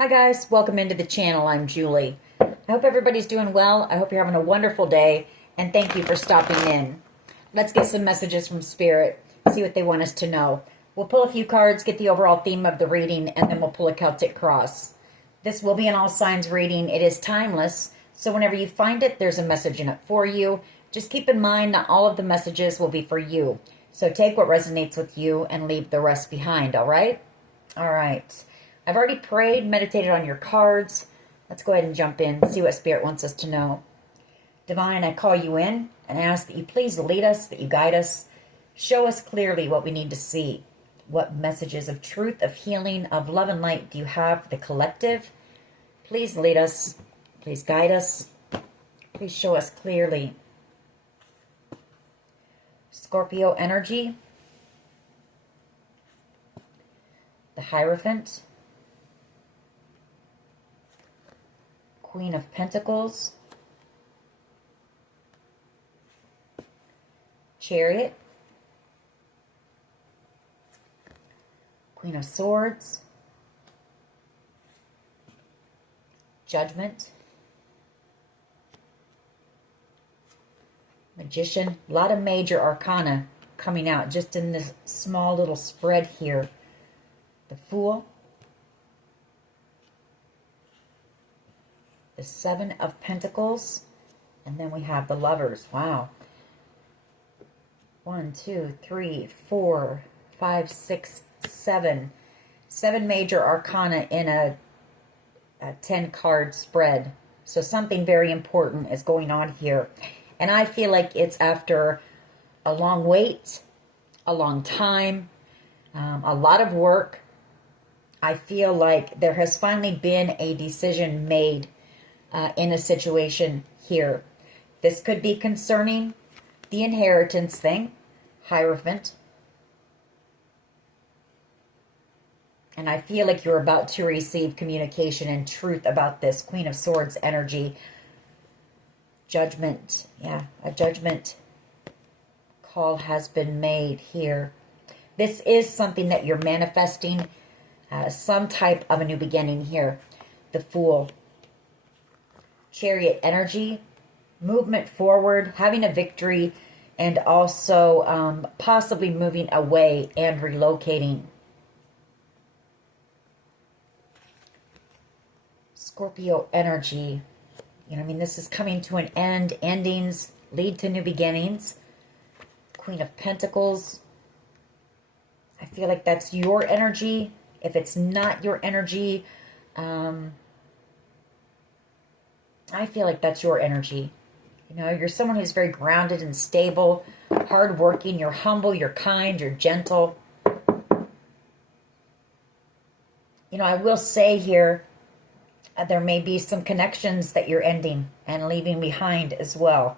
Hi guys, welcome into the channel. I'm Julie. I hope everybody's doing well. I hope you're having a wonderful day, and thank you for stopping in. Let's get some messages from Spirit, see what they want us to know. We'll pull a few cards, get the overall theme of the reading, and then we'll pull a Celtic cross. This will be an all signs reading. It is timeless, so whenever you find it, there's a message in it for you. Just keep in mind not all of the messages will be for you. So take what resonates with you and leave the rest behind, all right? All right. I've already prayed, meditated on your cards. Let's go ahead and jump in, see what Spirit wants us to know. Divine, I call you in and ask that you please lead us, that you guide us. Show us clearly what we need to see. What messages of truth, of healing, of love and light do you have for the collective? Please lead us. Please guide us. Please show us clearly. Scorpio energy. The Hierophant. Queen of Pentacles, Chariot, Queen of Swords, Judgment, Magician. A lot of major arcana coming out just in this small little spread here. The Fool, the Seven of Pentacles, and then we have the Lovers. Wow. 1, 2, 3, 4, 5, 6, 7. 7 major arcana in a 10-card spread. So something very important is going on here. And I feel like it's after a long wait, a long time, a lot of work. I feel like there has finally been a decision made in a situation here. This could be concerning the inheritance thing, Hierophant. And I feel like you're about to receive communication and truth about this. Queen of Swords energy. Judgment. Yeah, a judgment call has been made here. This is something that you're manifesting, some type of a new beginning here. The Fool. Chariot energy, movement forward, having a victory, and also possibly moving away and relocating. Scorpio energy, this is coming to an end. Endings lead to new beginnings. Queen of Pentacles. I feel like that's your energy. If it's not your energy, I feel like that's your energy. You're someone who's very grounded and stable, hardworking, you're humble, you're kind, you're gentle. I will say here, there may be some connections that you're ending and leaving behind as well.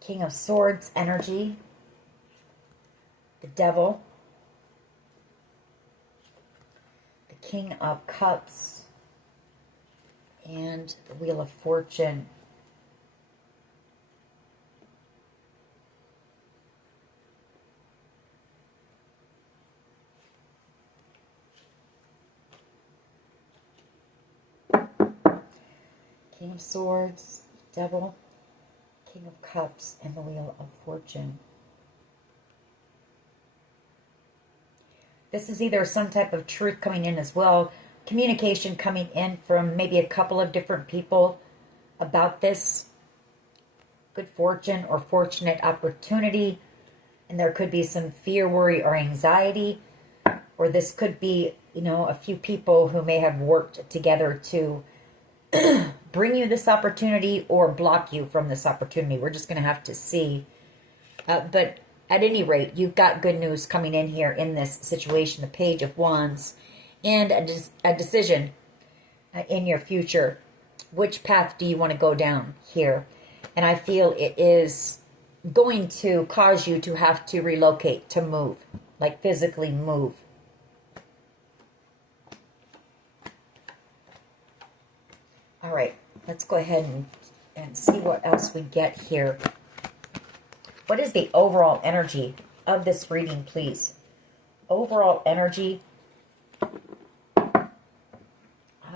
King of Swords energy. The Devil. The King of Cups. And the Wheel of Fortune. King of Swords, Devil, King of Cups, and the Wheel of Fortune. This is either some type of truth coming in as well. Communication coming in from maybe a couple of different people about this. Good fortune or fortunate opportunity. And there could be some fear, worry, or anxiety. Or this could be, a few people who may have worked together to bring you this opportunity or block you from this opportunity. We're just going to have to see. But at any rate, you've got good news coming in here in this situation. The Page of Wands. And a decision in your future. Which path do you want to go down here? And I feel it is going to cause you to have to relocate, to move. Like physically move. All right, let's go ahead and see what else we get here. What is the overall energy of this reading, please? Overall energy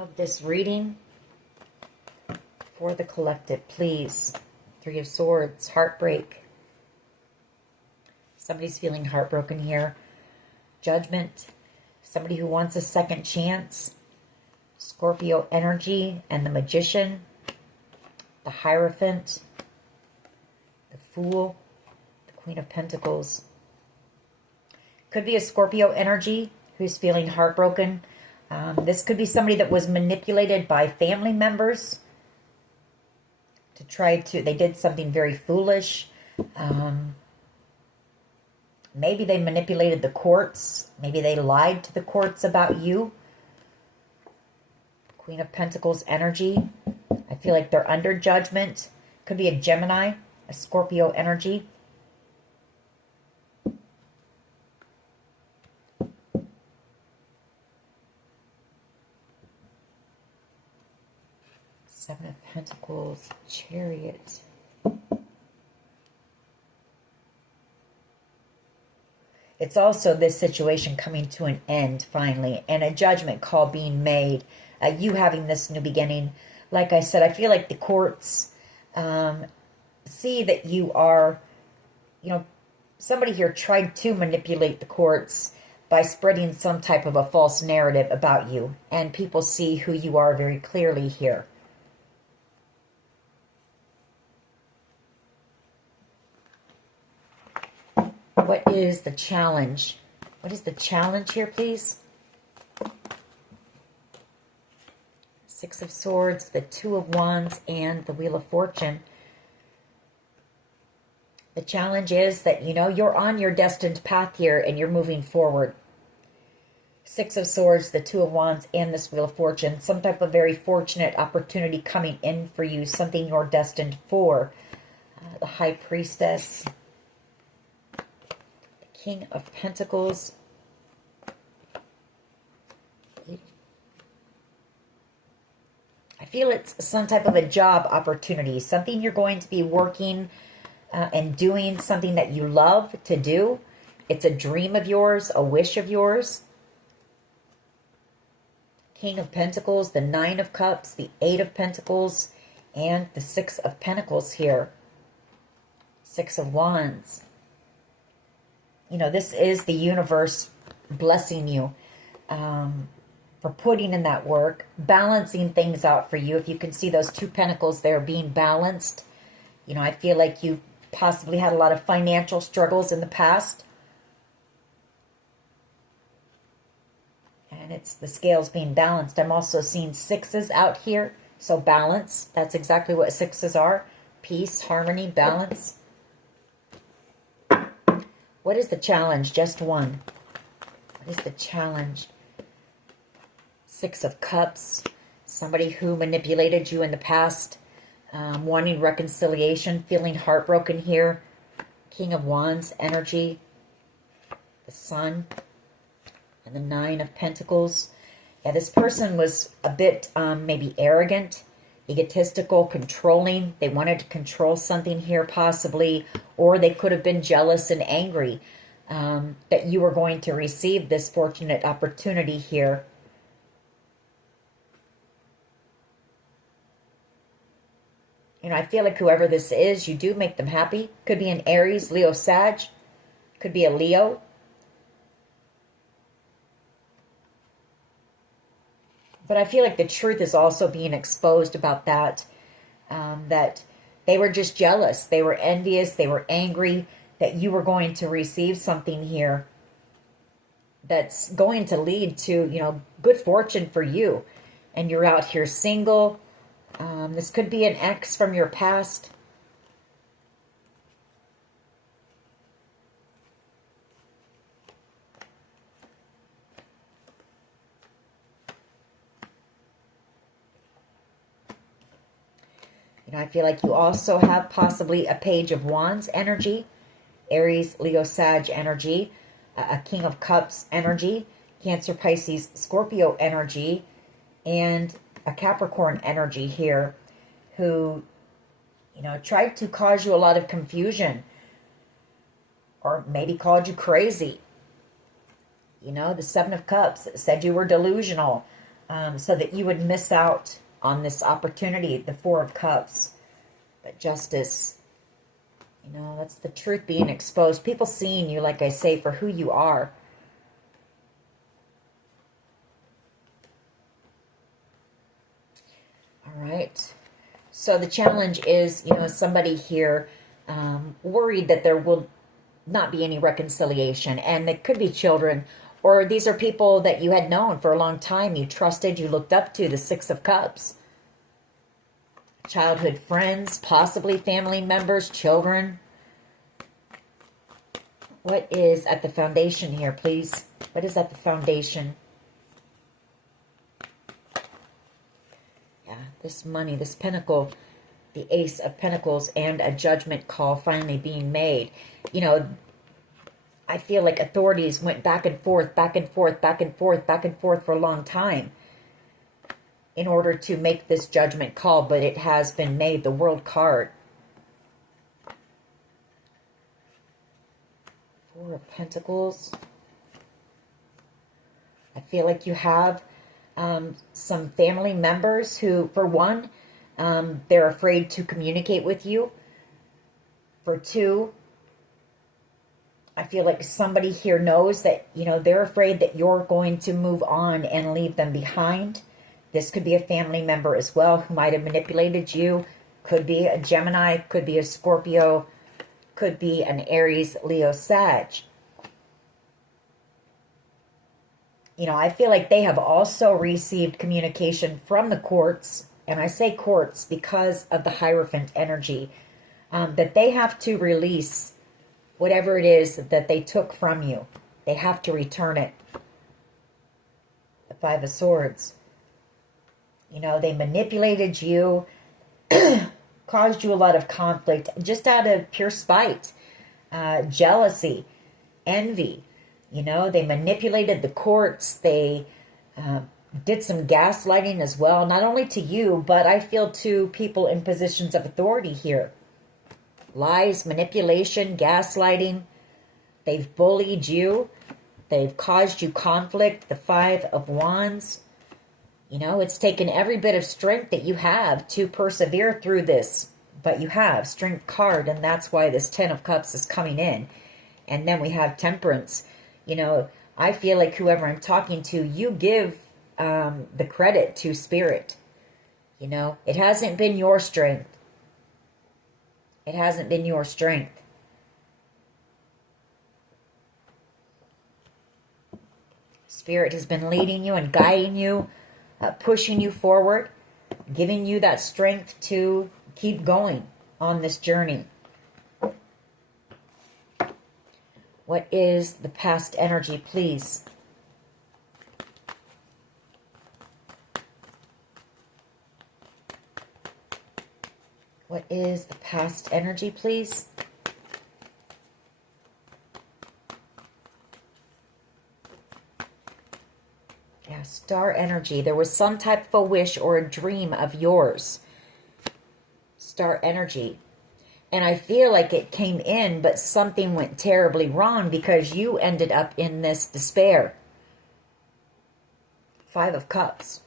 of this reading for the collective, please. Three of Swords, heartbreak. Somebody's feeling heartbroken here. Judgment. Somebody who wants a second chance. Scorpio energy and the Magician. The Hierophant. The Fool. The Queen of Pentacles. Could be a Scorpio energy who's feeling heartbroken. This could be somebody that was manipulated by family members to try to, they did something very foolish. Maybe they manipulated the courts. Maybe they lied to the courts about you. Queen of Pentacles energy. I feel like they're under judgment. Could be a Gemini, a Scorpio energy. Seven of Pentacles, Chariot. It's also this situation coming to an end finally, and a judgment call being made. You having this new beginning. Like I said, I feel like the courts see that you are, somebody here tried to manipulate the courts by spreading some type of a false narrative about you. And people see who you are very clearly here. What is the challenge? What is the challenge here, please? Six of Swords, the Two of Wands, and the Wheel of Fortune. The challenge is that, you're on your destined path here and you're moving forward. Six of Swords, the Two of Wands, and this Wheel of Fortune. Some type of very fortunate opportunity coming in for you. Something you're destined for. The High Priestess. King of Pentacles. I feel it's some type of a job opportunity. Something you're going to be working and doing. Something that you love to do. It's a dream of yours, a wish of yours. King of Pentacles, the Nine of Cups, the Eight of Pentacles, and the Six of Pentacles here. Six of Wands. This is the universe blessing you for putting in that work, balancing things out for you. If you can see those two pentacles there being balanced, I feel like you possibly had a lot of financial struggles in the past. And it's the scales being balanced. I'm also seeing sixes out here. So balance, that's exactly what sixes are. Peace, harmony, balance. What is the challenge? Just one. What is the challenge? Six of Cups. Somebody who manipulated you in the past. Wanting reconciliation. Feeling heartbroken here. King of Wands energy. The Sun. And the Nine of Pentacles. Yeah, this person was a bit maybe arrogant. Egotistical, controlling. They wanted to control something here possibly. Or they could have been jealous and angry that you were going to receive this fortunate opportunity here. I feel like whoever this is, you do make them happy. Could be an Aries, Leo, Sag. Could be a Leo. But I feel like the truth is also being exposed about that. That they were just jealous. They were envious. They were angry that you were going to receive something here that's going to lead to, good fortune for you. And you're out here single. This could be an ex from your past. I feel like you also have possibly a Page of Wands energy, Aries, Leo, Sag energy, a King of Cups energy, Cancer, Pisces, Scorpio energy, and a Capricorn energy here who, tried to cause you a lot of confusion or maybe called you crazy. The Seven of Cups said you were delusional. so that you would miss out on this opportunity, the Four of Cups. But justice, you know, that's the truth being exposed. People seeing you, like I say, for who you are. All right. So the challenge is, you know, somebody here worried that there will not be any reconciliation. And it could be children, or these are people that you had known for a long time. You trusted, you looked up to, the Six of Cups. Childhood friends, possibly family members, children. What is at the foundation here, please? What is at the foundation? Yeah, this money, this pentacle, the Ace of Pentacles, and a judgment call finally being made. You know, I feel like authorities went back and forth, back and forth, back and forth, back and forth for a long time in order to make this judgment call, but it has been made. The World card. Four of Pentacles. I feel like you have some family members who, for one, they're afraid to communicate with you. For two, I feel like somebody here knows that, you know, they're afraid that you're going to move on and leave them behind. This could be a family member as well who might have manipulated you. Could be a Gemini, could be a Scorpio, could be an Aries, Leo, Sag. You know, I feel like they have also received communication from the courts, and I say courts because of the Hierophant energy, that they have to release whatever it is that they took from you. They have to return it. The Five of Swords. You know, they manipulated you, caused you a lot of conflict, just out of pure spite, jealousy, envy. You know, they manipulated the courts. They did some gaslighting as well, not only to you, but I feel to people in positions of authority here. Lies, manipulation, gaslighting. They've bullied you. They've caused you conflict. The Five of Wands. You know, it's taken every bit of strength that you have to persevere through this. But you have Strength card, and that's why this Ten of Cups is coming in. And then we have Temperance. You know, I feel like whoever I'm talking to, you give the credit to Spirit. You know, it hasn't been your strength. It hasn't been your strength. Spirit has been leading you and guiding you, pushing you forward, giving you that strength to keep going on this journey. What is the past energy, please? What is the past energy, please? Yeah, Star energy. There was some type of a wish or a dream of yours. Star energy. And I feel like it came in, but something went terribly wrong because you ended up in this despair. Five of Cups.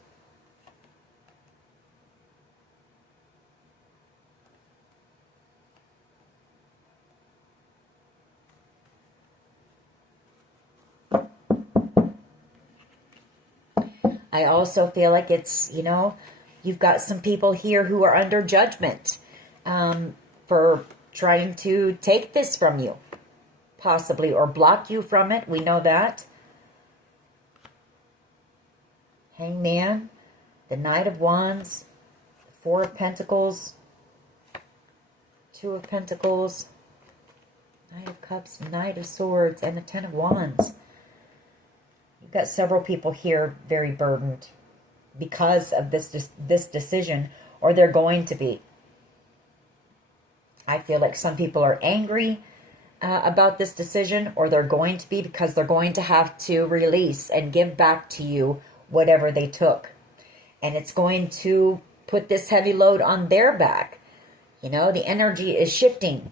I also feel like it's, you know, you've got some people here who are under judgment for trying to take this from you, possibly, or block you from it. We know that. Hangman, the Knight of Wands, Four of Pentacles, Two of Pentacles, Knight of Cups, Knight of Swords, and the Ten of Wands. You've got several people here very burdened because of this decision, or they're going to be. I feel like some people are angry about this decision, or they're going to be, because they're going to have to release and give back to you whatever they took. And it's going to put this heavy load on their back. You know, the energy is shifting.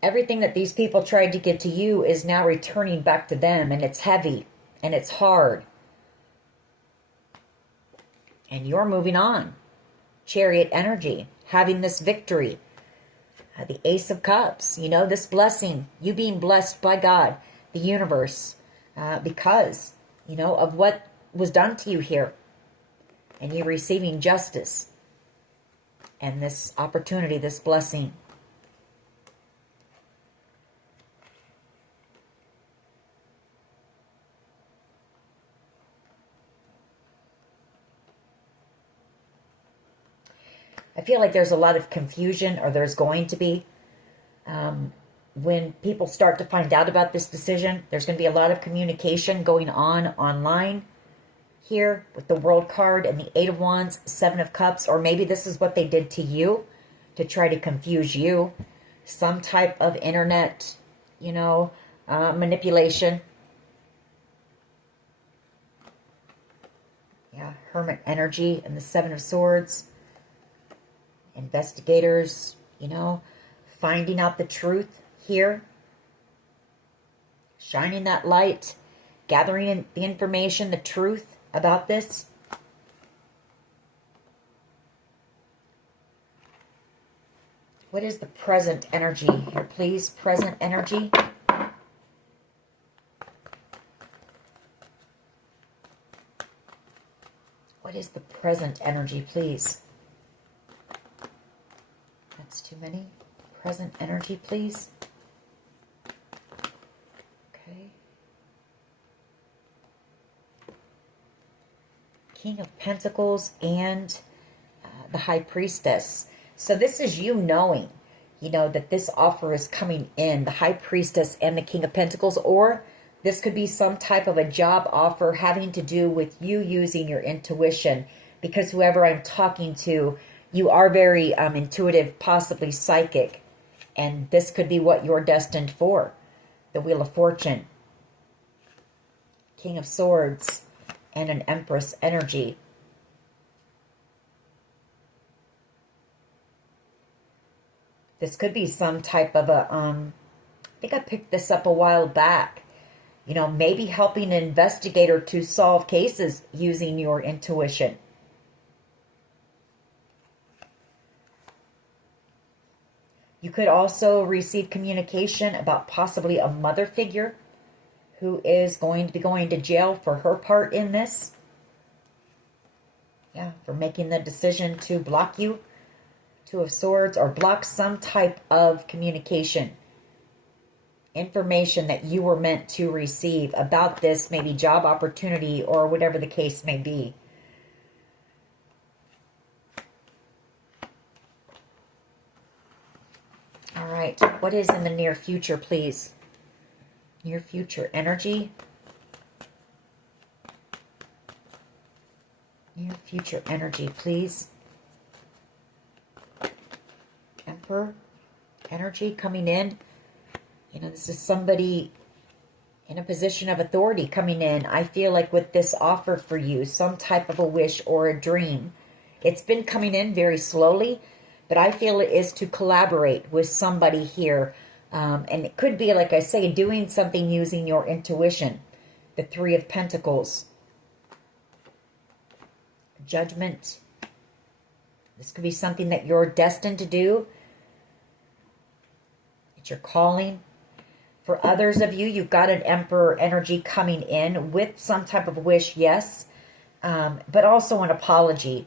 Everything that these people tried to get to you is now returning back to them, and it's heavy and it's hard. And you're moving on. Chariot energy, having this victory. The Ace of Cups, this blessing, you being blessed by God, the universe, because, of what was done to you here. And you receiving justice and this opportunity, this blessing. I feel like there's a lot of confusion, or there's going to be. When people start to find out about this decision, there's going to be a lot of communication going on online here with the World card and the Eight of Wands, Seven of Cups, or maybe this is what they did to you to try to confuse you. Some type of internet, manipulation. Yeah, Hermit energy and the Seven of Swords. Investigators, finding out the truth here. Shining that light. Gathering in the information, the truth about this. What is the present energy here, please? Present energy. What is the present energy, please? That's too many. Present energy, please. Okay. King of Pentacles and the High Priestess. So this is you knowing, that this offer is coming in. The High Priestess and the King of Pentacles. Or this could be some type of a job offer having to do with you using your intuition. Because whoever I'm talking to, you are very intuitive, possibly psychic. And this could be what you're destined for. The Wheel of Fortune. King of Swords. And an Empress energy. This could be some type of a... I think I picked this up a while back. Maybe helping an investigator to solve cases using your intuition. You could also receive communication about possibly a mother figure who is going to be going to jail for her part in this. Yeah, for making the decision to block you. Two of Swords, or block some type of communication. Information that you were meant to receive about this, maybe job opportunity or whatever the case may be. All right, what is in the near future, please? Near future energy. Near future energy, please. Emperor energy coming in. This is somebody in a position of authority coming in. I feel like with this offer for you, some type of a wish or a dream. It's been coming in very slowly. But I feel it is to collaborate with somebody here. And it could be, like I say, doing something using your intuition. The Three of Pentacles. Judgment. This could be something that you're destined to do. It's your calling. For others of you, you've got an Emperor energy coming in with some type of wish, yes. But also an apology.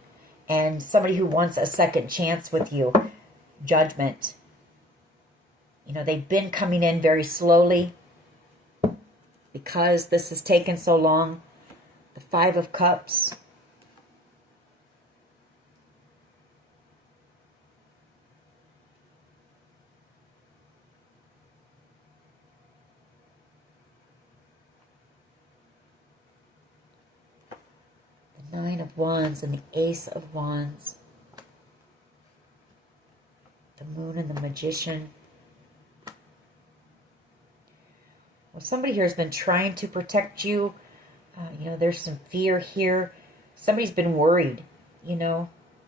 And somebody who wants a second chance with you. Judgment. They've been coming in very slowly. Because this has taken so long. The Five of Cups. Nine of Wands and the Ace of Wands. The Moon and the Magician. Well, somebody here has been trying to protect you. There's some fear here. Somebody's been worried,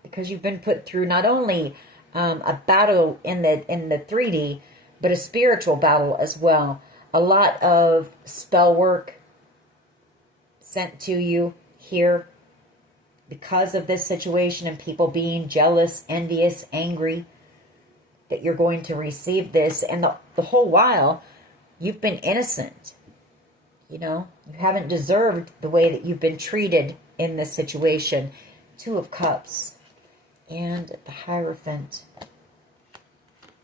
because you've been put through not only a battle in the 3D, but a spiritual battle as well. A lot of spell work sent to you here. because of this situation and people being jealous, envious, angry, that you're going to receive this. And the whole while, you've been innocent. You know, you haven't deserved the way that you've been treated in this situation. Two of Cups and the Hierophant.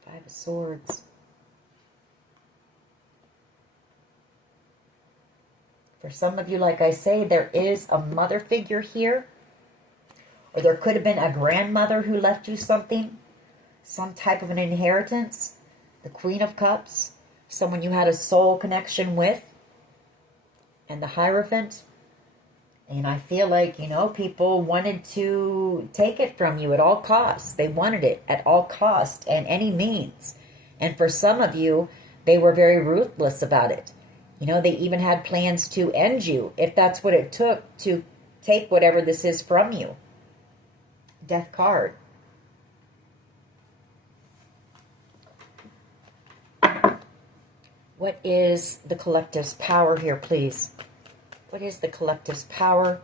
Five of Swords. For some of you, like I say, there is a mother figure here. Or there could have been a grandmother who left you something. Some type of an inheritance. The Queen of Cups. Someone you had a soul connection with. And the Hierophant. And I feel like, you know, people wanted to take it from you at all costs. They wanted it at all costs and any means. And for some of you, they were very ruthless about it. You know, they even had plans to end you if that's what it took to take whatever this is from you. Death card. What is the collective's power here, please? What is the collective's power?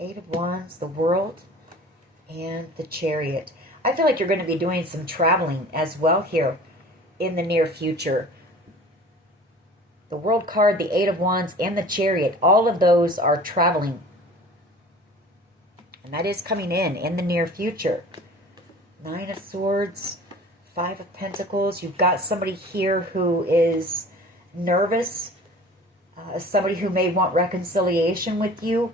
Eight of Wands, the World, and the Chariot. I feel like you're going to be doing some traveling as well here in the near future. The World card, the Eight of Wands, and the Chariot, all of those are traveling. And that is coming in the near future. Nine of Swords, Five of Pentacles. You've got somebody here who is nervous. Somebody who may want reconciliation with you.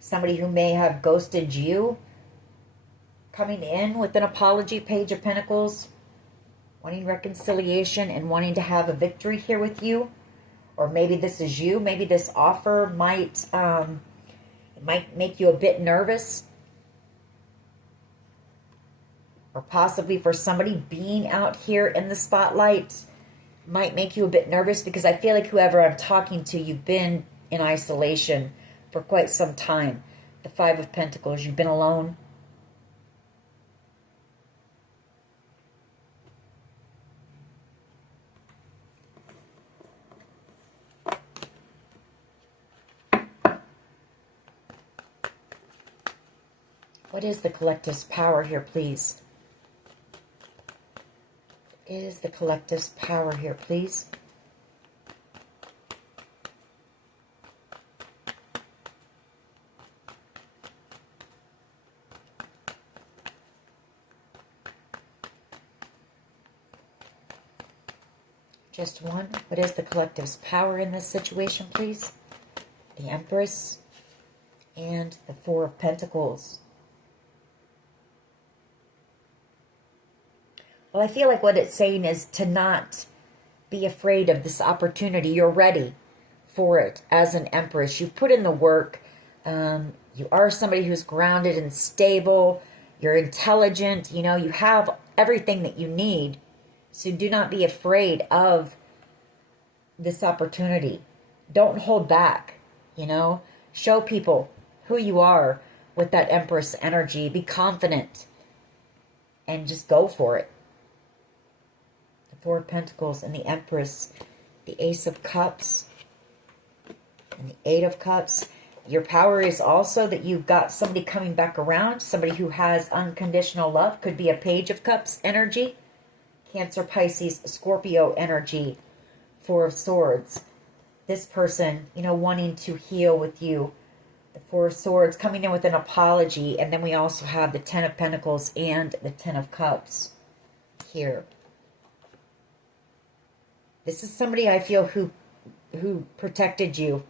Somebody who may have ghosted you. Coming in with an apology, Page of Pentacles. Wanting reconciliation and wanting to have a victory here with you. Or maybe this is you. Maybe this offer might make you a bit nervous. Or possibly for somebody, being out here in the spotlight might make you a bit nervous, because I feel like whoever I'm talking to, you've been in isolation for quite some time. The Five of Pentacles, you've been alone. What is the collective's power here, please? What is the collective's power here, please? Just one. What is the collective's power in this situation, please? The Empress and the Four of Pentacles. Well, I feel like what it's saying is to not be afraid of this opportunity. You're ready for it as an Empress. You've put in the work. You are somebody who's grounded and stable. You're intelligent. You know, you have everything that you need. So do not be afraid of this opportunity. Don't hold back, you know. Show people who you are with that Empress energy. Be confident and just go for it. The Four of Pentacles and the Empress, the Ace of Cups and the Eight of Cups. Your power is also that you've got somebody coming back around, somebody who has unconditional love. Could be a Page of Cups energy. Cancer, Pisces, Scorpio energy. Four of Swords. This person, you know, wanting to heal with you. The Four of Swords coming in with an apology. And then we also have the Ten of Pentacles and the Ten of Cups here. This is somebody I feel who protected you.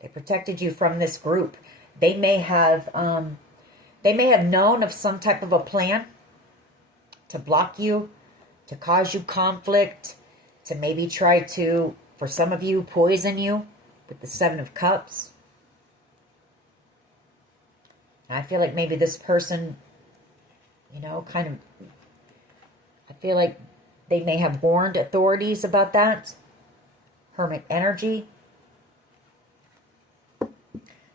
They protected you from this group. They may have known of some type of a plan to block you, to cause you conflict, to maybe try to, for some of you, poison you with the Seven of Cups. I feel like maybe this person, you know, kind of, I feel like they may have warned authorities about that. Hermit energy.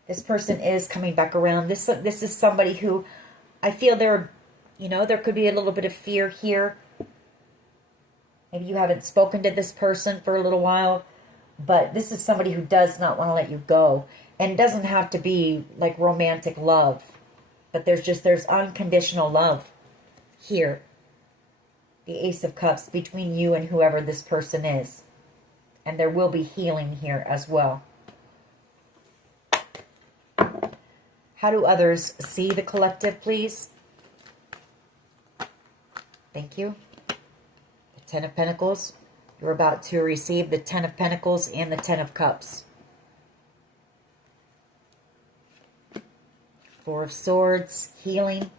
This person is coming back around. This is somebody who I feel they're You know, there could be a little bit of fear here. Maybe you haven't spoken to this person for a little while, but this is somebody who does not want to let you go. And it doesn't have to be like romantic love, but there's unconditional love here. The Ace of Cups between you and whoever this person is. And there will be healing here as well. How do others see the collective, please? Thank you. The Ten of Pentacles. You're about to receive the Ten of Pentacles and the Ten of Cups. Four of Swords, healing.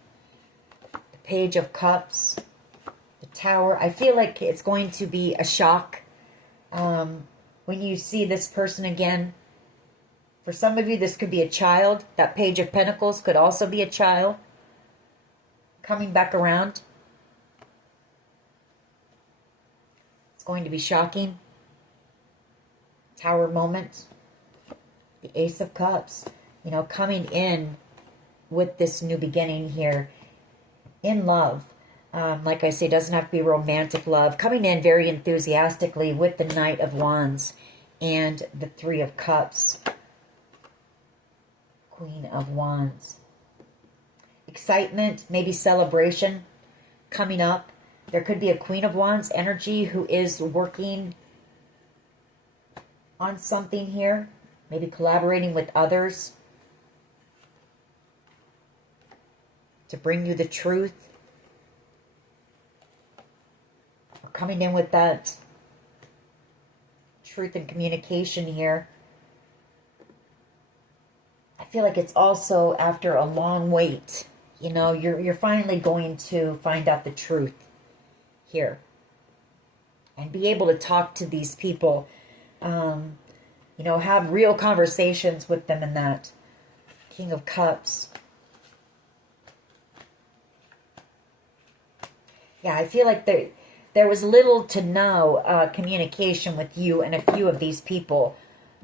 The Page of Cups. The Tower. I feel like it's going to be a shock when you see this person again. For some of you, this could be a child. That Page of Pentacles could also be a child coming back around. It's going to be shocking. Tower moment. The Ace of Cups. You know, coming in with this new beginning here. In love. Like I say, doesn't have to be romantic love. Coming in very enthusiastically with the Knight of Wands and the Three of Cups. Queen of Wands. Excitement, maybe celebration coming up. There could be a Queen of Wands energy who is working on something here. Maybe collaborating with others to bring you the truth. Or coming in with that truth and communication here. I feel like it's also after a long wait. You know, you're finally going to find out the truth here. And be able to talk to these people. You know, have real conversations with them in that. King of Cups. Yeah, I feel like there was little to no communication with you and a few of these people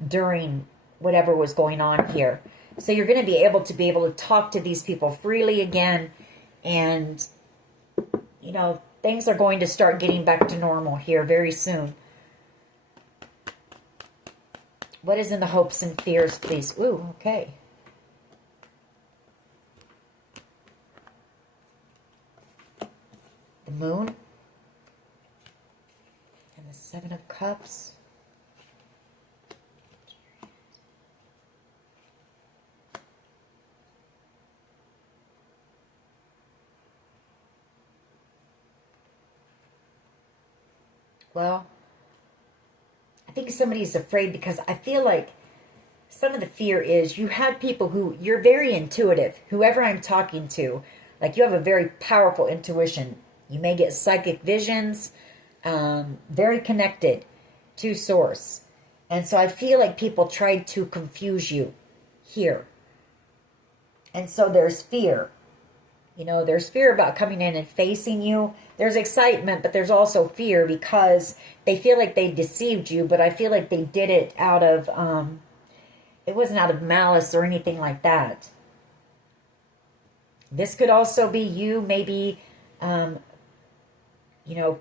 during whatever was going on here. So you're going to be able to talk to these people freely again. And, you know, things are going to start getting back to normal here very soon. What is in the hopes and fears, please? Ooh, okay. The Moon. And the Seven of Cups. Well, I think somebody's afraid because I feel like some of the fear is you had people who, you're very intuitive. Whoever I'm talking to, like you have a very powerful intuition. You may get psychic visions, very connected to source. And so I feel like people tried to confuse you here. And so there's fear. You know, there's fear about coming in and facing you. There's excitement, but there's also fear because they feel like they deceived you. But I feel like they did it out of, it wasn't out of malice or anything like that. This could also be you maybe, you know,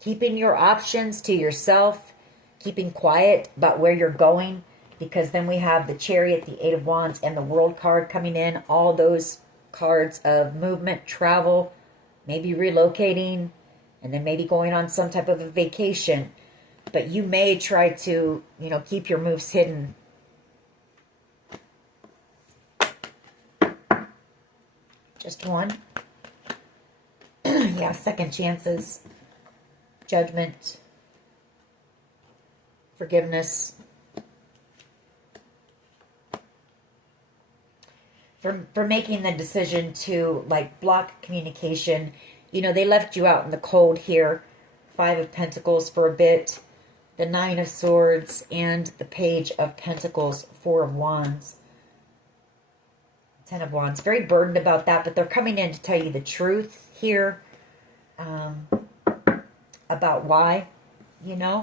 keeping your options to yourself, keeping quiet about where you're going. Because then we have the Chariot, the Eight of Wands, and the World card coming in. All those cards of movement, travel, maybe relocating, and then maybe going on some type of a vacation. But you may try to, you know, keep your moves hidden. Just one. Yeah, second chances. Judgment. Forgiveness. For making the decision to, like, block communication. You know, they left you out in the cold here. Five of Pentacles for a bit. The Nine of Swords and the Page of Pentacles. Four of Wands. Ten of Wands. Very burdened about that, but they're coming in to tell you the truth here. About why, you know.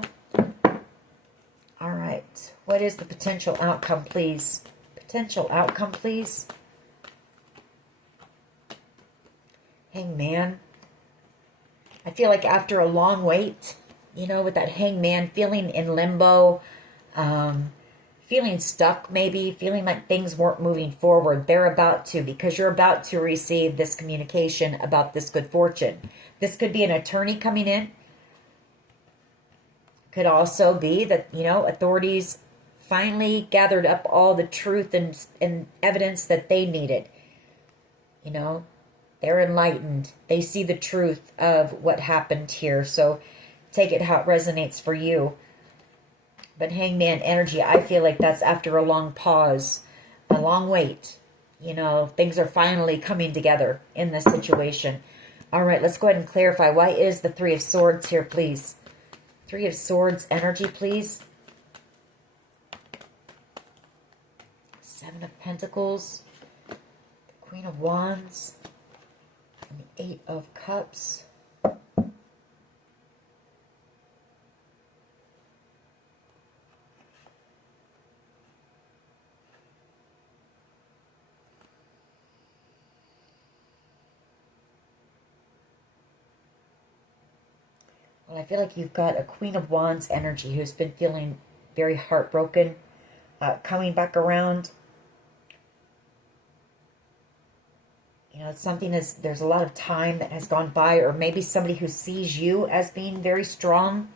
All right. What is the potential outcome, please? Potential outcome, please. Hangman. I feel like after a long wait, you know, with that hangman, feeling in limbo, feeling stuck maybe, feeling like things weren't moving forward. They're about to, because you're about to receive this communication about this good fortune. This could be an attorney coming in. Could also be that, you know, authorities finally gathered up all the truth and evidence that they needed. You know, they're enlightened. They see the truth of what happened here. So take it how it resonates for you. But hangman energy, I feel like that's after a long pause, a long wait. You know, things are finally coming together in this situation. All right, let's go ahead and clarify. Why is the Three of Swords here, please? Three of Swords energy, please. Seven of Pentacles. The Queen of Wands. And the Eight of Cups. Well, I feel like you've got a Queen of Wands energy who's been feeling very heartbroken, coming back around. You know, something is, there's a lot of time that has gone by, or maybe somebody who sees you as being very strong.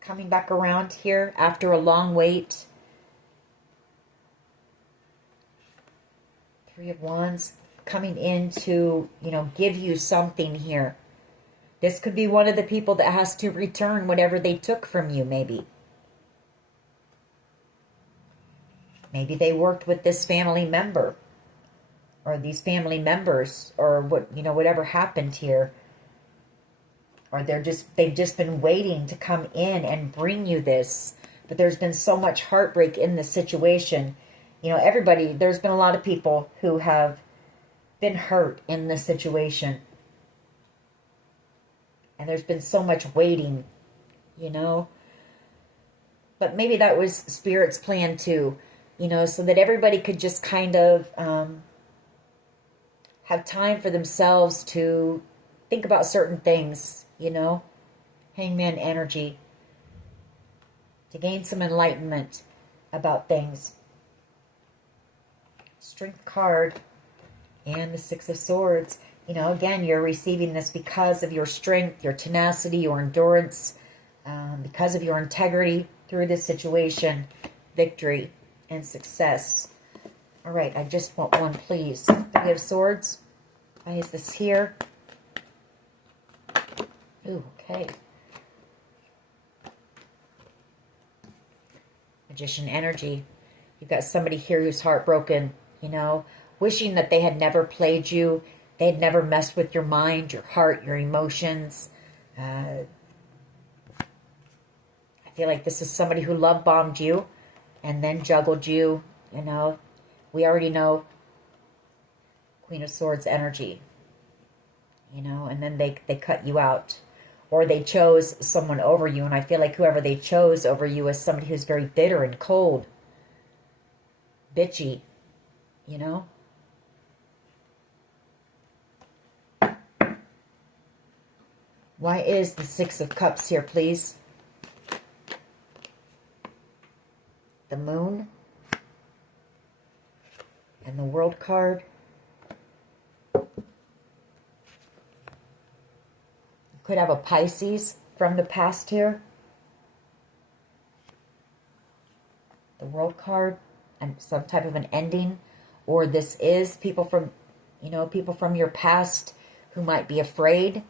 Coming back around here after a long wait. Three of Wands coming in to, you know, give you something here. This could be one of the people that has to return whatever they took from you, maybe. Maybe they worked with this family member, or these family members, or what, you know, whatever happened here. Or they've just been waiting to come in and bring you this. But there's been so much heartbreak in this situation. You know, everybody, there's been a lot of people who have been hurt in this situation. And there's been so much waiting, you know. But maybe that was Spirit's plan too, you know, so that everybody could just kind of have time for themselves to think about certain things, you know. Hangman energy. To gain some enlightenment about things. Strength card. And the Six of Swords. You know, again, you're receiving this because of your strength, your tenacity, your endurance, because of your integrity through this situation, victory and success. All right, I just want one, please. Three of Swords. Why is this here? Ooh, okay. Magician energy. You've got somebody here who's heartbroken, you know, wishing that they had never played you. They had never messed with your mind, your heart, your emotions. I feel like this is somebody who love bombed you and then juggled you. You know, we already know Queen of Swords energy. You know, and then they cut you out. Or they chose someone over you. And I feel like whoever they chose over you is somebody who's very bitter and cold. Bitchy. You know? Why is the Six of Cups here, please? The Moon. And the World card. Could have a Pisces from the past here. The World card. And some type of an ending. Or this is people from, you know, people from your past who might be afraid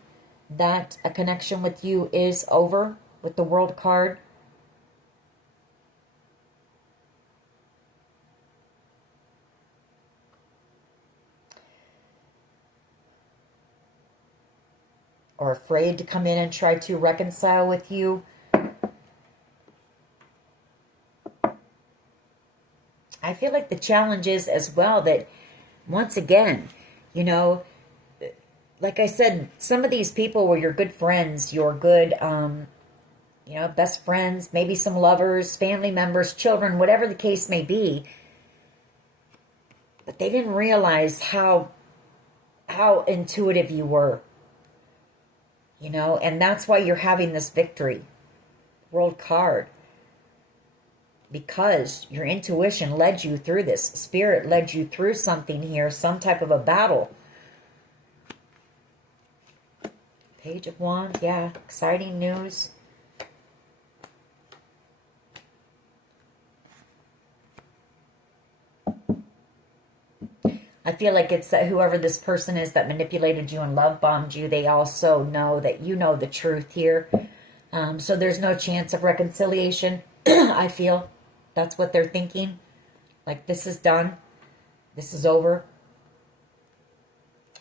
that a connection with you is over with the World card. Or afraid to come in and try to reconcile with you. I feel like the challenge is as well that, once again, you know, like I said, some of these people were your good friends, your good, you know, best friends, maybe some lovers, family members, children, whatever the case may be. But they didn't realize how intuitive you were. You know, and that's why you're having this victory. World card. Because your intuition led you through this. Spirit led you through something here, some type of a battle. Page of Wands, yeah, exciting news. I feel like it's that whoever this person is that manipulated you and love bombed you, they also know that you know the truth here. So there's no chance of reconciliation, I feel. That's what they're thinking. Like, this is done. This is over.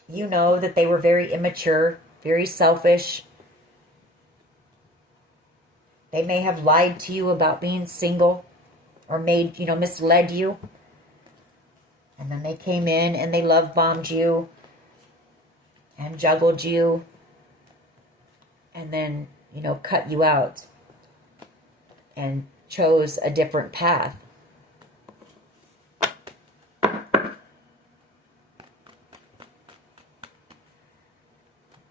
You know that they were very immature, very selfish. They may have lied to you about being single or made, you know, misled you. And then they came in and they love bombed you and juggled you and then, you know, cut you out and chose a different path.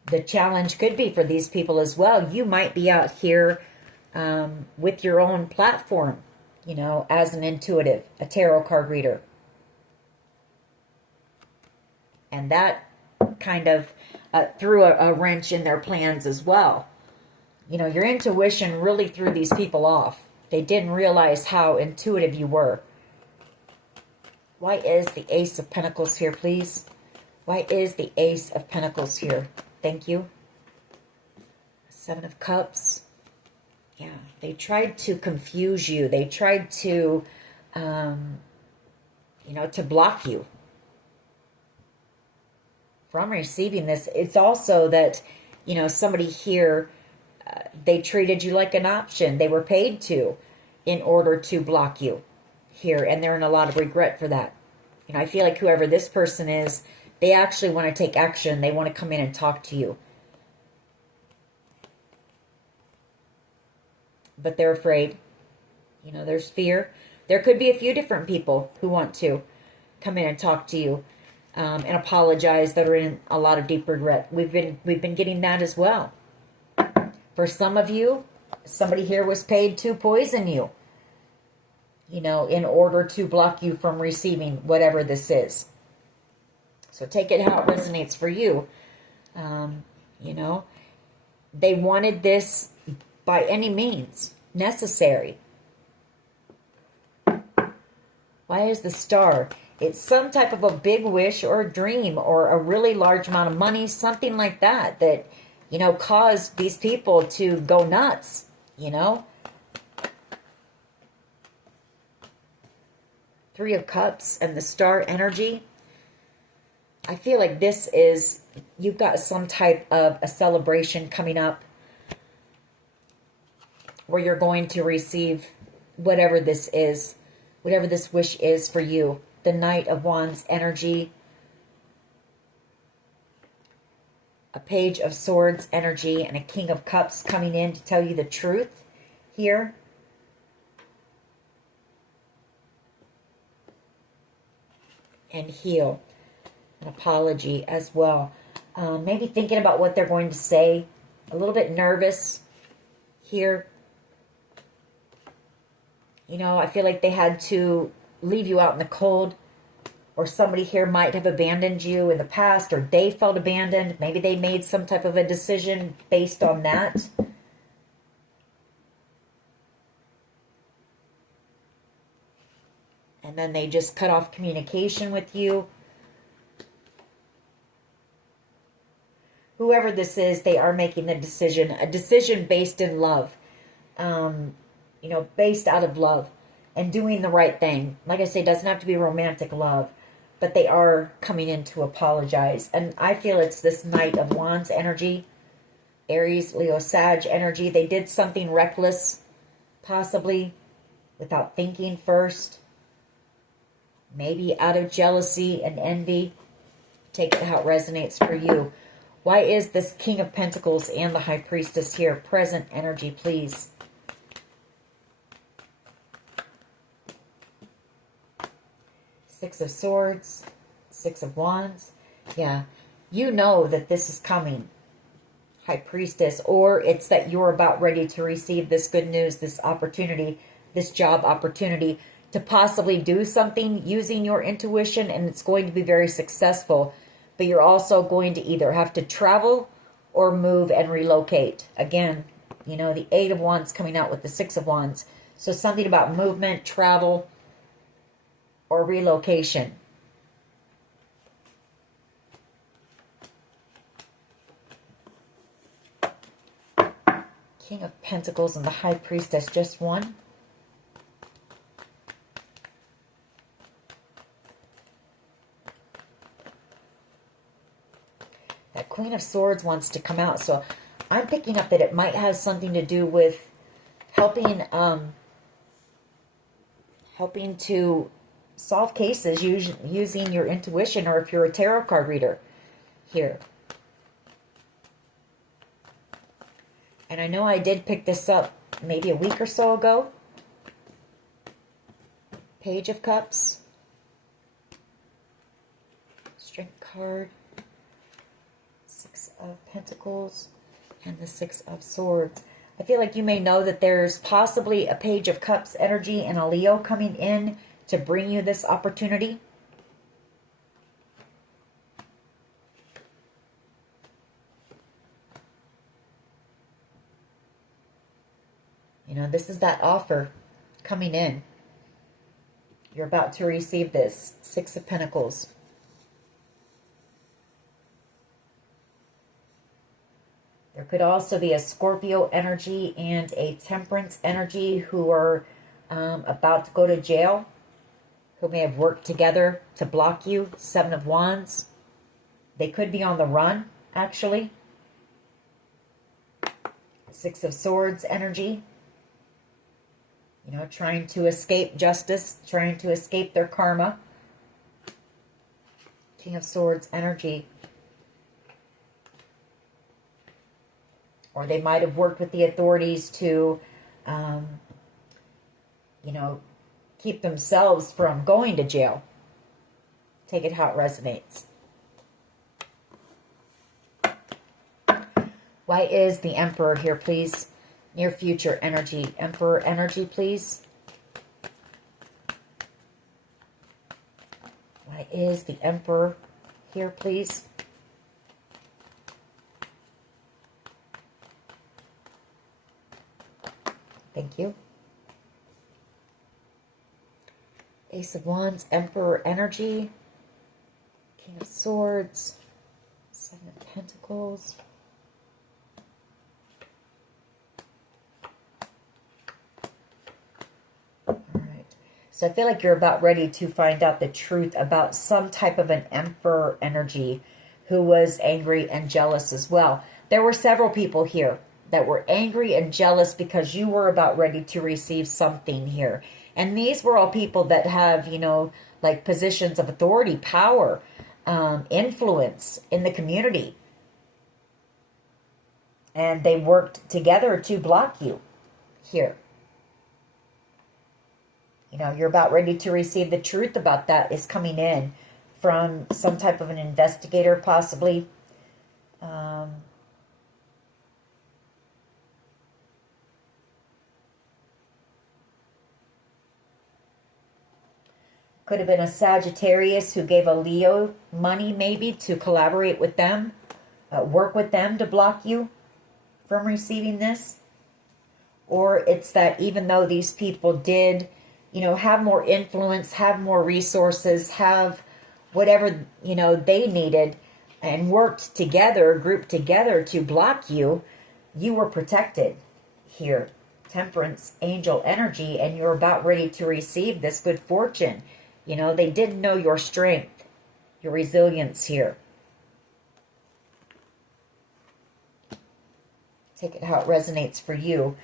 The challenge could be for these people as well. You might be out here with your own platform, you know, as an intuitive, a tarot card reader. And that kind of threw a wrench in their plans as well. You know, your intuition really threw these people off. They didn't realize how intuitive you were. Why is the Ace of Pentacles here, please? Why is the Ace of Pentacles here? Thank you. Seven of Cups. Yeah, they tried to confuse you. They tried to, you know, to block you from receiving this. It's also that, you know, somebody here, they treated you like an option. They were paid to in order to block you here. And they're in a lot of regret for that. You know, I feel like whoever this person is, they actually want to take action. They want to come in and talk to you. But they're afraid. You know, there's fear. There could be a few different people who want to come in and talk to you and apologize, that are in a lot of deep regret. We've been getting that as well. For some of you, somebody here was paid to poison you, you know, in order to block you from receiving whatever this is. So take it how it resonates for you. You know, they wanted this by any means necessary. Why is the Star? It's some type of a big wish or a dream or a really large amount of money, something like that, that, you know, caused these people to go nuts, you know. Three of Cups and the Star energy. I feel like this is, you've got some type of a celebration coming up where you're going to receive whatever this is, whatever this wish is for you. The Knight of Wands energy. A Page of Swords energy and a King of Cups coming in to tell you the truth here. And heal. An apology as well. Maybe thinking about what they're going to say. A little bit nervous here. You know, I feel like they had to leave you out in the cold. Or somebody here might have abandoned you in the past, or they felt abandoned. Maybe they made some type of a decision based on that. And then they just cut off communication with you. Whoever this is, they are making a decision based in love. You know, based out of love and doing the right thing. Like I say, it doesn't have to be romantic love, but they are coming in to apologize. And I feel it's this Knight of Wands energy, Aries, Leo, Sag energy. They did something reckless, possibly without thinking first. Maybe out of jealousy and envy. Take it how it resonates for you. Why is this King of Pentacles and the High Priestess here? Present energy, please. Six of Swords, Six of Wands. Yeah, you know that this is coming, High Priestess, or it's that you're about ready to receive this good news, this opportunity, this job opportunity to possibly do something using your intuition, and it's going to be very successful. But you're also going to either have to travel or move and relocate. Again, you know, the Eight of Wands coming out with the Six of Wands. So something about movement, travel, or relocation. King of Pentacles and the High Priestess, just one. That Queen of Swords wants to come out. So I'm picking up that it might have something to do with helping helping to solve cases using your intuition, or if you're a tarot card reader here. And I know I did pick this up maybe a week or so ago. Page of Cups. Strength card. Six of Pentacles. And the Six of Swords. I feel like you may know that there's possibly a Page of Cups energy and a Leo coming in to bring you this opportunity. You know, this is that offer coming in. You're about to receive this. Six of Pentacles. There could also be a Scorpio energy and a Temperance energy who are about to go to jail, who may have worked together to block you. Seven of Wands. They could be on the run, actually. Six of Swords energy. You know, trying to escape justice, trying to escape their karma. King of Swords energy. Or they might have worked with the authorities to, you know, keep themselves from going to jail. Take it how it resonates. Why is the Emperor here, please? Near future energy. Emperor energy, please. Why is the Emperor here, please? Thank you. Ace of Wands, Emperor energy. King of Swords. Seven of Pentacles. So I feel like you're about ready to find out the truth about some type of an Emperor energy who was angry and jealous as well. There were several people here that were angry and jealous because you were about ready to receive something here. And these were all people that have, you know, like positions of authority, power, influence in the community. And they worked together to block you here. You know, you're about ready to receive the truth about that is coming in from some type of an investigator, possibly. Could have been a Sagittarius who gave a Leo money maybe to collaborate with them, work with them to block you from receiving this. Or it's that even though these people did, you know, have more influence, have more resources, have whatever, you know, they needed and worked together, grouped together to block you, you were protected here. Temperance, angel energy, and you're about ready to receive this good fortune. You know, they didn't know your strength, your resilience here. Take it how it resonates for you.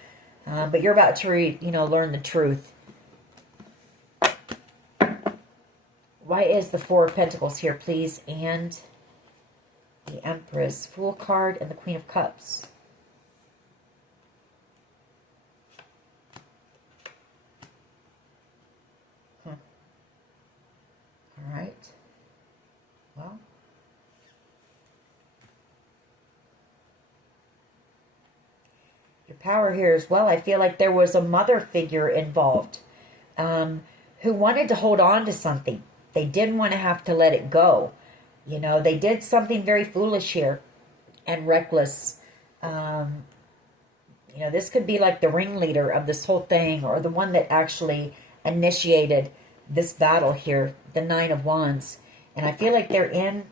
But you're about to, learn the truth. Why is the Four of Pentacles here, please? And the Empress, Fool card, and the Queen of Cups. Power here as well. I feel like there was a mother figure involved, who wanted to hold on to something. They didn't want to have to let it go. You know, they did something very foolish here and reckless. You know, this could be like the ringleader of this whole thing, or the one that actually initiated this battle here, the Nine of Wands. And I feel like they're in,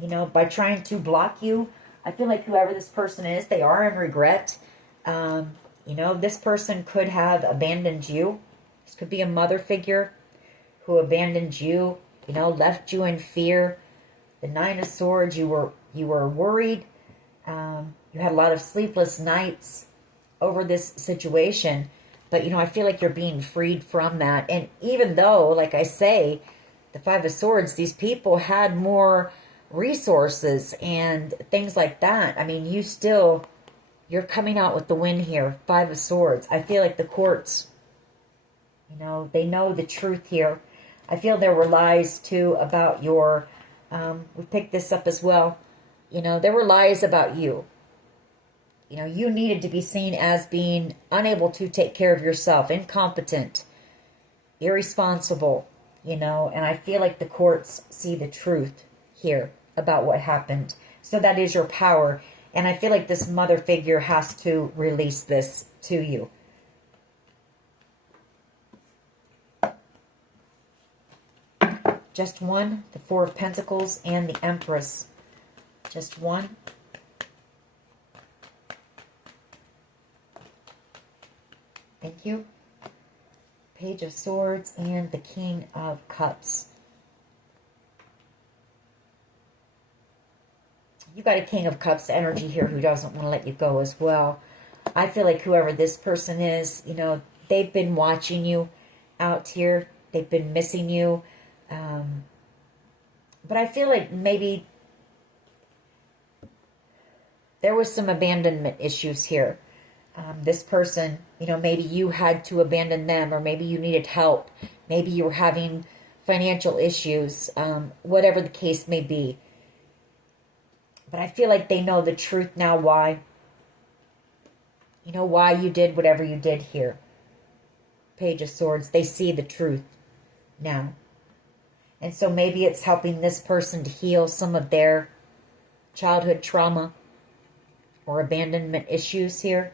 you know, by trying to block you. I feel like whoever this person is, they are in regret. You know, this person could have abandoned you. This could be a mother figure who abandoned you, you know, left you in fear. The Nine of Swords, you were worried. You had a lot of sleepless nights over this situation. But, you know, I feel like you're being freed from that. And even though, like I say, the Five of Swords, these people had more resources and things like that. I mean, you're coming out with the win here. Five of Swords. I feel like the courts, you know, they know the truth here. I feel there were lies, too, about your, we picked this up as well. You know, there were lies about you. You know, you needed to be seen as being unable to take care of yourself, incompetent, irresponsible, you know, and I feel like the courts see the truth here about what happened. So that is your power. And I feel like this mother figure has to release this to you. Just one, the Four of Pentacles and the Empress. Just one. Thank you. Page of Swords and the King of Cups. You got a King of Cups energy here who doesn't want to let you go as well. I feel like whoever this person is, you know, they've been watching you out here. They've been missing you. But I feel like maybe there was some abandonment issues here. This person, you know, maybe you had to abandon them, or maybe you needed help. Maybe you were having financial issues, whatever the case may be. But I feel like they know the truth now why. You know, why you did whatever you did here. Page of Swords. They see the truth now. And so maybe it's helping this person to heal some of their childhood trauma or abandonment issues here.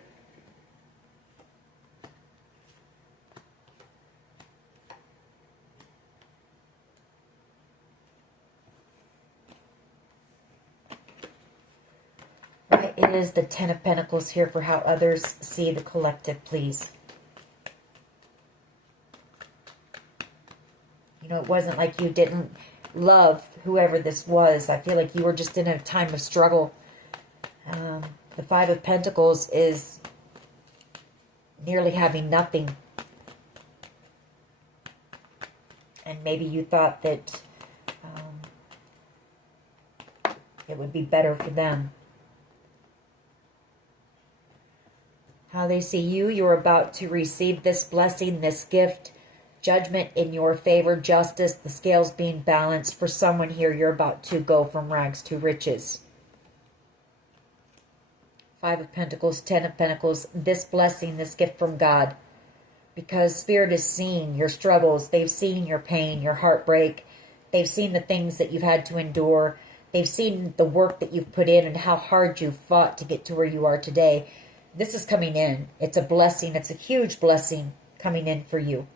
Right, it is the Ten of Pentacles here for how others see the collective, please. You know, it wasn't like you didn't love whoever this was. I feel like you were just in a time of struggle. The Five of Pentacles is nearly having nothing. And maybe you thought that it would be better for them. How they see you, you're about to receive this blessing, this gift. Judgment in your favor, justice, the scales being balanced. For someone here, you're about to go from rags to riches. Five of Pentacles, Ten of Pentacles, this blessing, this gift from God. Because Spirit has seen your struggles. They've seen your pain, your heartbreak. They've seen the things that you've had to endure. They've seen the work that you've put in and how hard you've fought to get to where you are today. This is coming in. It's a blessing. It's a huge blessing coming in for you.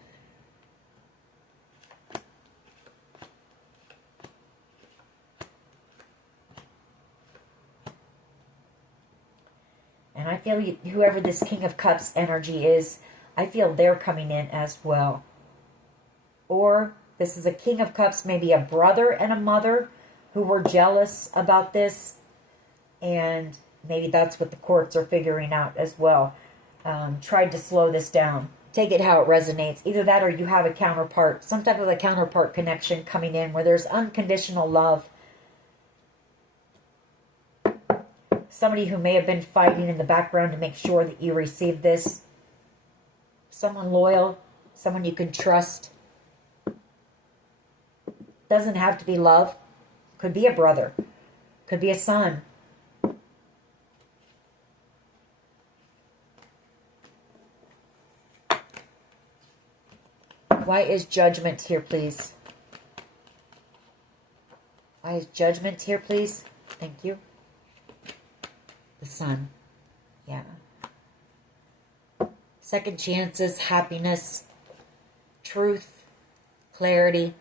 And I feel whoever this King of Cups energy is, I feel they're coming in as well. Or this is a King of Cups, maybe a brother and a mother who were jealous about this. And maybe that's what the courts are figuring out as well. Tried to slow this down. Take it how it resonates. Either that or you have a counterpart, some type of a counterpart connection coming in where there's unconditional love. Somebody who may have been fighting in the background to make sure that you receive this. Someone loyal, someone you can trust. Doesn't have to be love. Could be a brother. Could be a son. Why is judgment here, please? Why is judgment here, please? Thank you. The Sun. Yeah. Second chances, happiness, truth, clarity.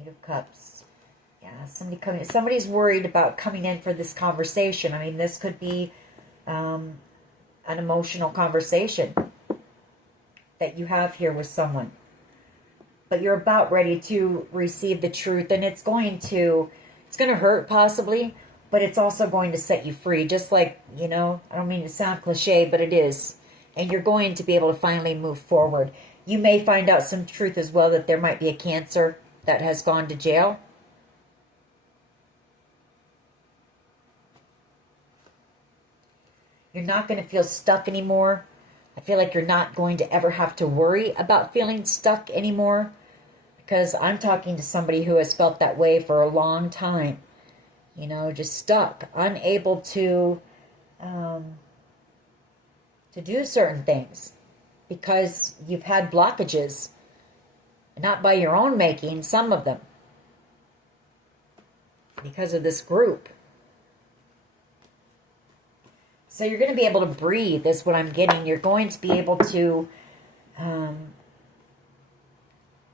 Eight of Cups. Yeah, somebody's worried about coming in for this conversation. I mean, this could be an emotional conversation that you have here with someone. But you're about ready to receive the truth, and it's going to hurt possibly, but it's also going to set you free. Just like, I don't mean to sound cliche, but it is. And you're going to be able to finally move forward. You may find out some truth as well, that there might be a Cancer that has gone to jail. You're not going to feel stuck anymore. I feel like you're not going to ever have to worry about feeling stuck anymore, because I'm talking to somebody who has felt that way for a long time. Just stuck, unable to do certain things because you've had blockages, not by your own making, some of them, because of this group. So you're going to be able to breathe, is what I'm getting. You're going to be able to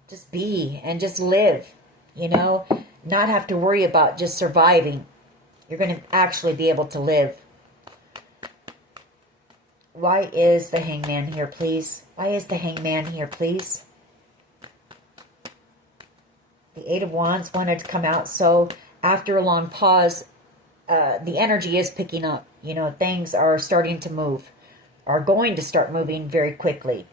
just be and just live, not have to worry about just surviving. You're going to actually be able to live. Why is the Hangman here, please? Why is the Hangman here, please? The Eight of Wands wanted to come out, so after a long pause, the energy is picking up. Things are starting to move, are going to start moving very quickly.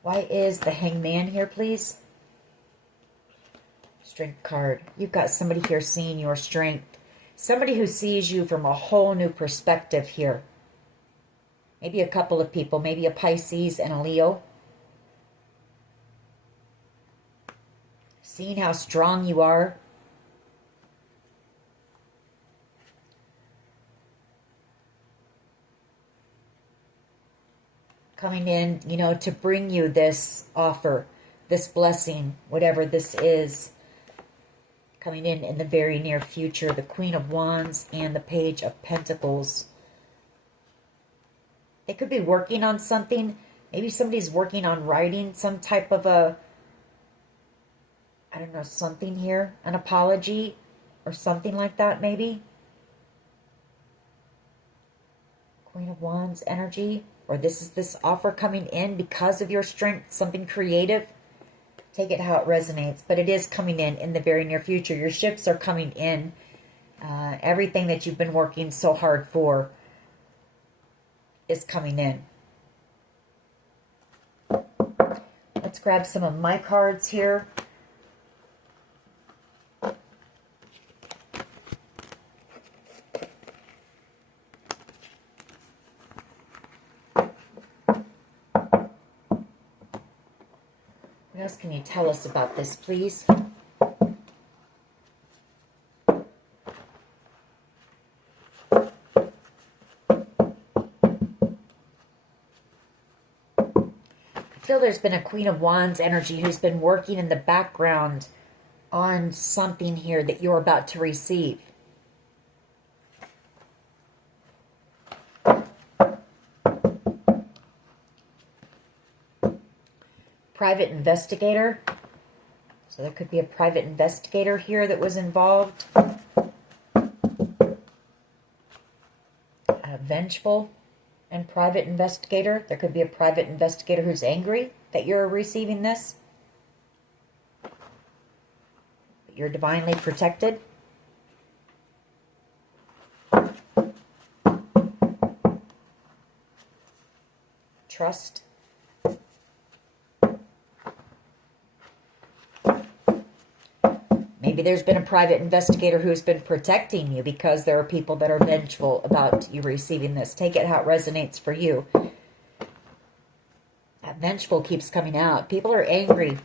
Why is the Hangman here, please? Strength card. You've got somebody here seeing your strength. Somebody who sees you from a whole new perspective here. Maybe a couple of people. Maybe a Pisces and a Leo. Seeing how strong you are. Coming in, to bring you this offer, this blessing, whatever this is. Coming in the very near future. The Queen of Wands and the Page of Pentacles. They could be working on something. Maybe somebody's working on writing some type of something here. An apology or something like that, maybe. Queen of Wands energy. Or this offer coming in because of your strength. Something creative. Take it how it resonates. But it is coming in the very near future. Your ships are coming in. Everything that you've been working so hard for is coming in. Let's grab some of my cards here. What else can you tell us about this, please? I feel there's been a Queen of Wands energy who's been working in the background on something here that you're about to receive. Private investigator. So there could be a private investigator here that was involved. Vengeful and private investigator. There could be a private investigator who's angry that you're receiving this. But you're divinely protected. Trust. Maybe there's been a private investigator who's been protecting you because there are people that are vengeful about you receiving this. Take it how it resonates for you. That vengeful keeps coming out. People are angry.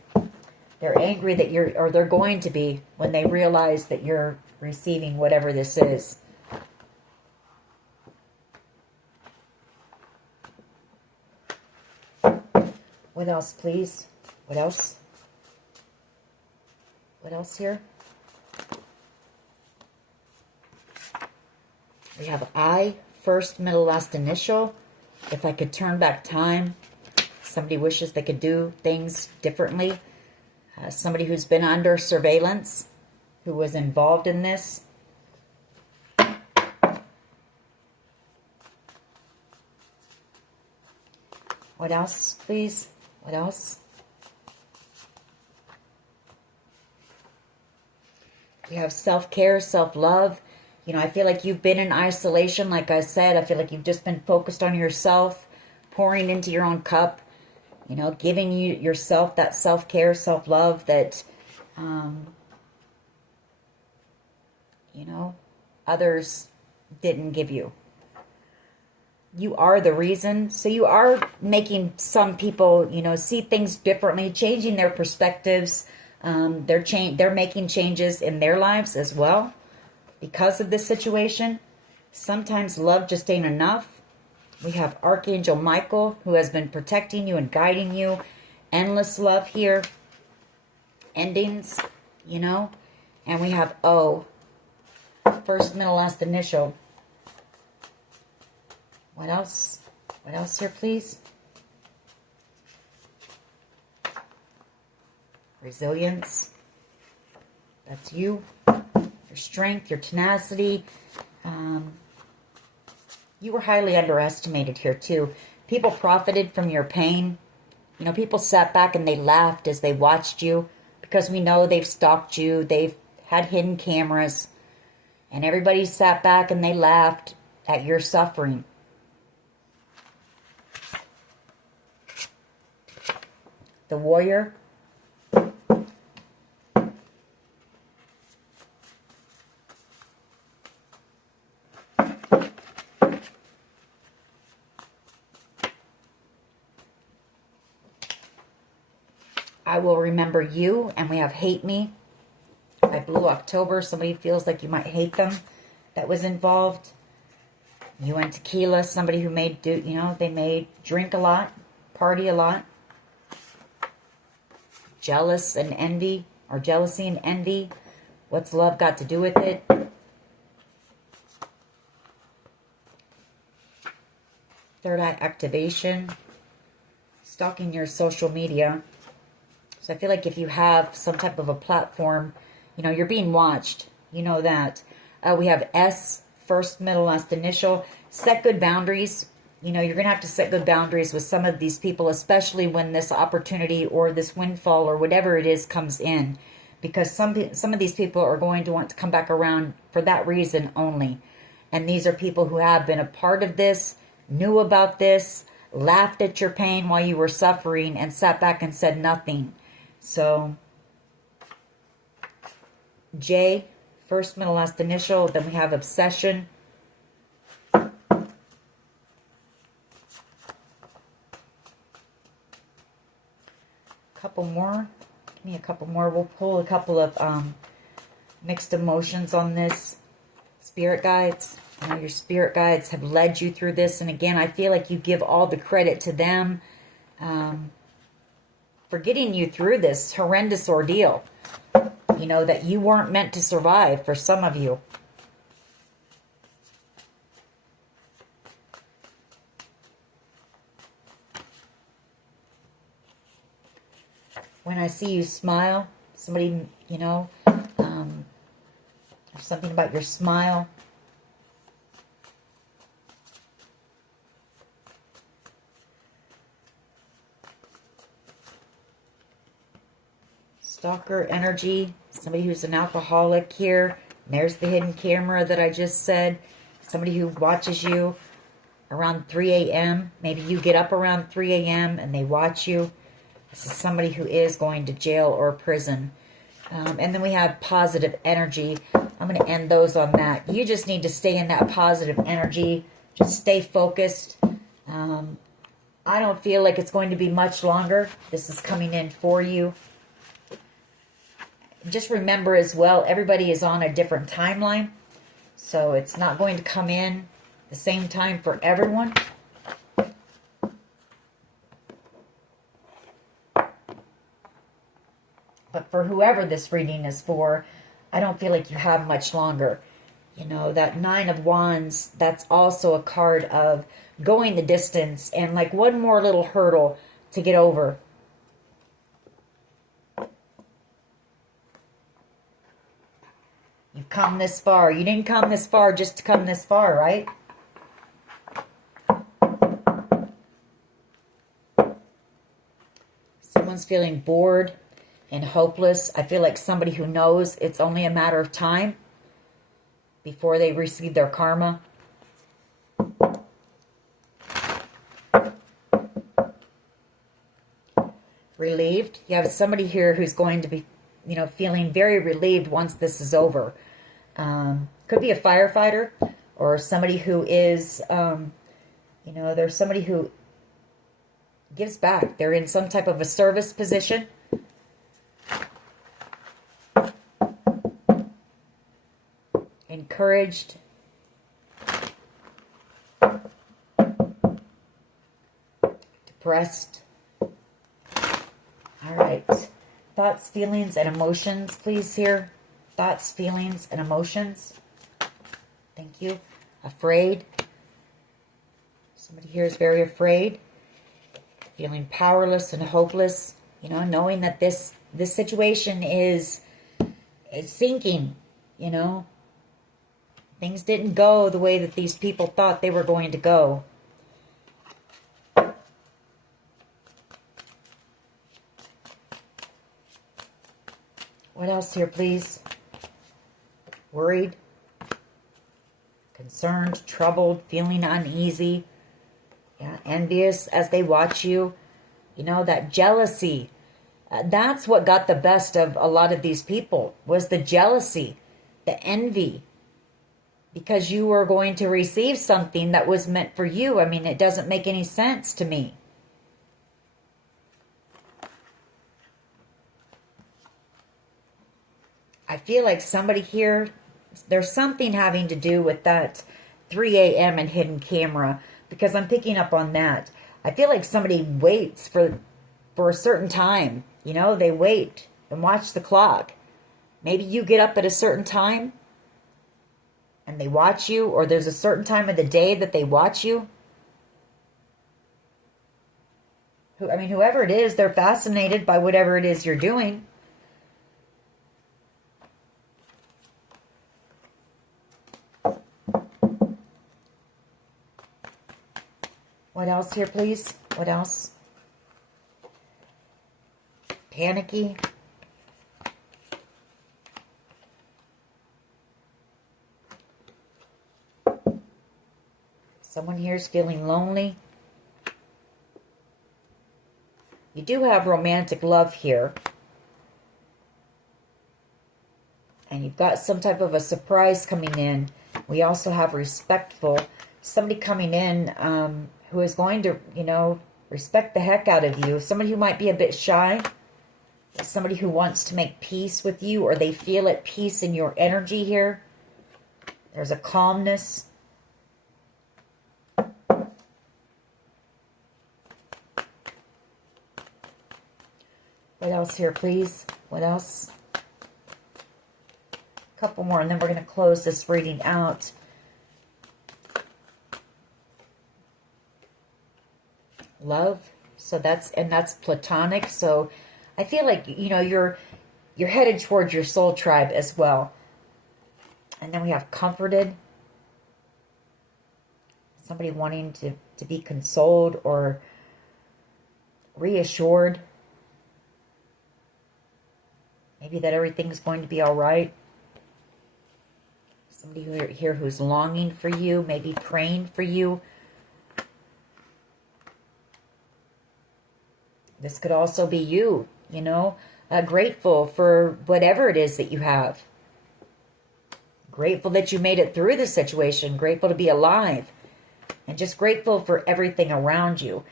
They're angry that you're, or they're going to be when they realize that you're receiving whatever this is. What else, please? What else? What else here? We have I, first, middle, last, initial. If I could turn back time, somebody wishes they could do things differently. Somebody who's been under surveillance, who was involved in this. What else, please? What else? We have self-care, self-love. You know, I feel like you've been in isolation, like I said. I feel like you've just been focused on yourself, pouring into your own cup, you know, giving yourself that self-care, self-love that, you know, others didn't give you. You are the reason. So you are making some people, you know, see things differently, changing their perspectives. They're making changes in their lives as well because of this situation. Sometimes love just ain't enough. We have Archangel Michael, who has been protecting you and guiding you. Endless love here. Endings, you know. And we have O, first, middle, last, initial. What else? What else here, please? Resilience. That's you. Your strength, your tenacity. You were highly underestimated here, too. People profited from your pain. You know, people sat back and they laughed as they watched you because we know they've stalked you. They've had hidden cameras. And everybody sat back and they laughed at your suffering. The warrior. I will remember you. And we have hate me. By Blue October. Somebody feels like you might hate them that was involved. You and tequila. Somebody who made, you know, they made drink a lot. Party a lot. Jealous and envy, or jealousy and envy. What's love got to do with it? Third eye activation. Stalking your social media. So I feel like if you have some type of a platform, you know, you're being watched. You know that. We have S, first, middle, last, initial. Set good boundaries. You know, you're going to have to set good boundaries with some of these people, especially when this opportunity or this windfall or whatever it is comes in. Because some of these people are going to want to come back around for that reason only. And these are people who have been a part of this, knew about this, laughed at your pain while you were suffering, and sat back and said nothing. So, J, first, middle, last, initial. Then we have obsession. Couple more. Give me a couple more. We'll pull a couple of mixed emotions on this. Spirit guides. You know, your spirit guides have led you through this. And again, I feel like you give all the credit to them for getting you through this horrendous ordeal. You know, that you weren't meant to survive for some of you. When I see you smile, somebody, you know, something about your smile. Stalker energy, somebody who's an alcoholic here. And there's the hidden camera that I just said. Somebody who watches you around 3 a.m. Maybe you get up around 3 a.m. and they watch you. This is somebody who is going to jail or prison. And then we have positive energy. I'm going to end those on that. You just need to stay in that positive energy. Just stay focused. I don't feel like it's going to be much longer. This is coming in for you. Just remember as well, everybody is on a different timeline. So it's not going to come in the same time for everyone. But for whoever this reading is for, I don't feel like you have much longer. You know, that Nine of Wands, that's also a card of going the distance and like one more little hurdle to get over. You've come this far. You didn't come this far just to come this far, right? Someone's feeling bored and hopeless. I feel like somebody who knows it's only a matter of time before they receive their karma. Relieved. You have somebody here who's going to be, you know, feeling very relieved once this is over. Could be a firefighter or somebody who is, you know, there's somebody who gives back. They're in some type of a service position. Encouraged. Depressed. All right. Thoughts, feelings, and emotions, please, here. Thoughts, feelings, and emotions. Thank you. Afraid. Somebody here is very afraid. Feeling powerless and hopeless. You know, knowing that this situation is sinking, you know. Things didn't go the way that these people thought they were going to go. What else here, please? Worried, concerned, troubled, feeling uneasy, yeah, envious as they watch you. You know, that jealousy. That's what got the best of a lot of these people, was the jealousy, the envy. Because you were going to receive something that was meant for you. I mean, it doesn't make any sense to me. I feel like somebody here, there's something having to do with that 3 a.m. and hidden camera, because I'm picking up on that. I feel like somebody waits for a certain time. You know, they wait and watch the clock. Maybe you get up at a certain time and they watch you, or there's a certain time of the day that they watch you. I mean, whoever it is, they're fascinated by whatever it is you're doing. What else here, please? What else? Panicky. Someone here is feeling lonely. You do have romantic love here. And you've got some type of a surprise coming in. We also have respectful. Somebody coming in who is going to, you know, respect the heck out of you. Somebody who might be a bit shy. Somebody who wants to make peace with you, or they feel at peace in your energy here. There's a calmness. What else here, please? What else? A couple more, and then we're going to close this reading out. Love. So that's platonic. So I feel like, you know, you're headed towards your soul tribe as well. And then we have comforted. Somebody wanting to be consoled or reassured. Maybe that everything's going to be all right. Somebody here who's longing for you, maybe praying for you. This could also be you, you know, grateful for whatever it is that you have. Grateful that you made it through the situation. Grateful to be alive. And just grateful for everything around you.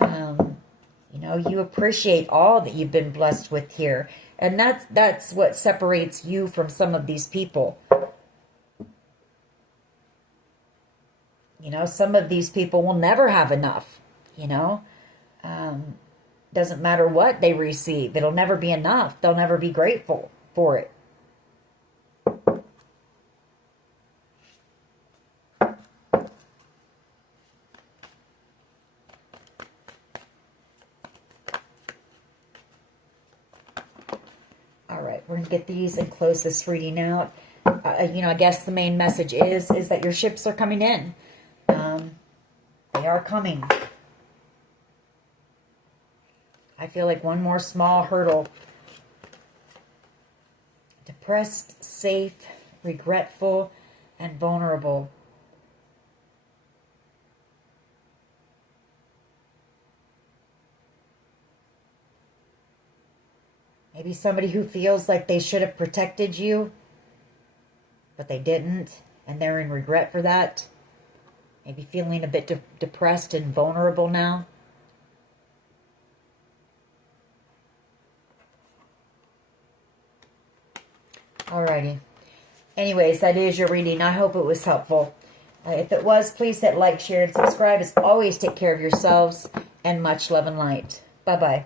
You know, you appreciate all that you've been blessed with here. And that's what separates you from some of these people. You know, some of these people will never have enough, you know. Doesn't matter what they receive. It'll never be enough. They'll never be grateful for it. All right, we're going to get these and close this reading out. You know, I guess the main message is that your ships are coming in. They are coming. I feel like one more small hurdle. Depressed, safe, regretful, and vulnerable. Maybe somebody who feels like they should have protected you, but they didn't, and they're in regret for that. Maybe feeling a bit depressed and vulnerable now. Alrighty. Anyways, that is your reading. I hope it was helpful. If it was, please hit like, share, and subscribe. As always, take care of yourselves, and much love and light. Bye-bye.